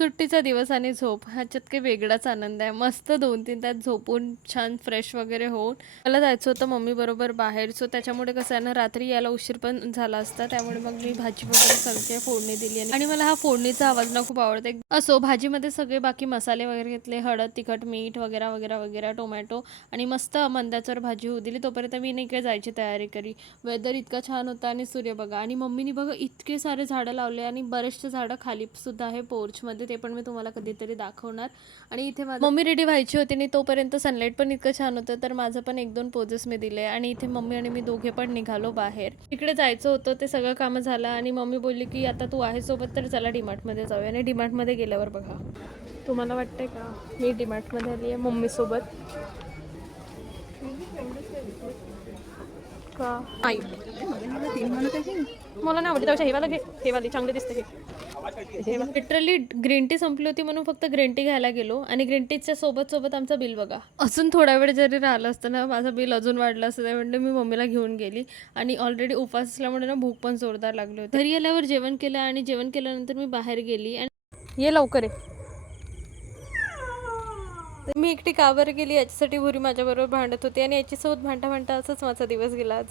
सुट्टीचा दिवस आणि झोप ह्याच्यात काही वेगळाच आनंद आहे. मस्त 2-3 तास झोपून छान फ्रेश वगैरे होऊन मला जायचं होतं मम्मीबरोबर बाहेर. सो त्याच्यामुळे कसं आहे ना, रात्री यायला उशीर पण झाला असता. त्यामुळे मग मी भाजी वगैरे सगळी फोडणी दिली आणि मला हा फोडणीचा आवाज ना खूप आवडतो. असो भाजीमध्ये सगळे बाकी मसाले वगैरे घेतले, हळद, तिखट, मीठ वगैरे, वगैरे, वगैरे, टोमॅटो आणि मस्त मंद्याच्यावर भाजी होऊ दिली. तोपर्यंत मी नाही काय जायची तयारी केली. वेदर इतका छान होता आणि सूर्य बघा आणि मम्मीनी बघा इतके सारे झाडं लावले आणि बरेचसे झाडं खाली सुद्धा आहे पोर्चमध्ये. ते पण मी तुम्हाला कधीतरी दाखवणार. आणि इथे माझी मम्मी रेडी व्हायची होती आणि तोपर्यंत सनलाईट पण इतकं छान होतं, तर माझं पण 1-2 पोजेस मी दिले आणि इथे मम्मी आणि मी दोघे पण निघालो बाहेर. तिकडे जायचं होतं, ते सगळं कामं झालं आणि मम्मी बोलली की आता तू आहे सोबत तर चला डीमार्टमध्ये जाऊया. आणि डीमार्टमध्ये गेल्यावर बघा, तुम्हाला वाटतंय का मी डीमार्टमध्ये आली आहे मम्मीसोबत का नाही? मला नाही आवडत त्यापेक्षा हेवाला घे, हेवाली चांगली दिसते घे. लिटरली ग्रीन टी संपली होती म्हणून फक्त ग्रीन टी घ्यायला गेलो आणि ग्रीन टीच्या सोबत सोबत आमचं बिल बघा. अजून थोडा वेळ जरी राहिलं असतं ना, माझं बिल अजून वाढलं असतं. त्यामुळे मी मम्मीला घेऊन गेली आणि ऑलरेडी उपवास असल्यामुळे ना भूक पण जोरदार लागली होती. घरी आल्यावर जेवण केलं आणि जेवण केल्यानंतर मी बाहेर गेली आणि ये लवकर आहे. मी एकटी का बरं गेली याच्यासाठी भुरी माझ्याबरोबर भांडत होती आणि याच्यासोबत भांडता भांडता असंच माझा दिवस गेला आज.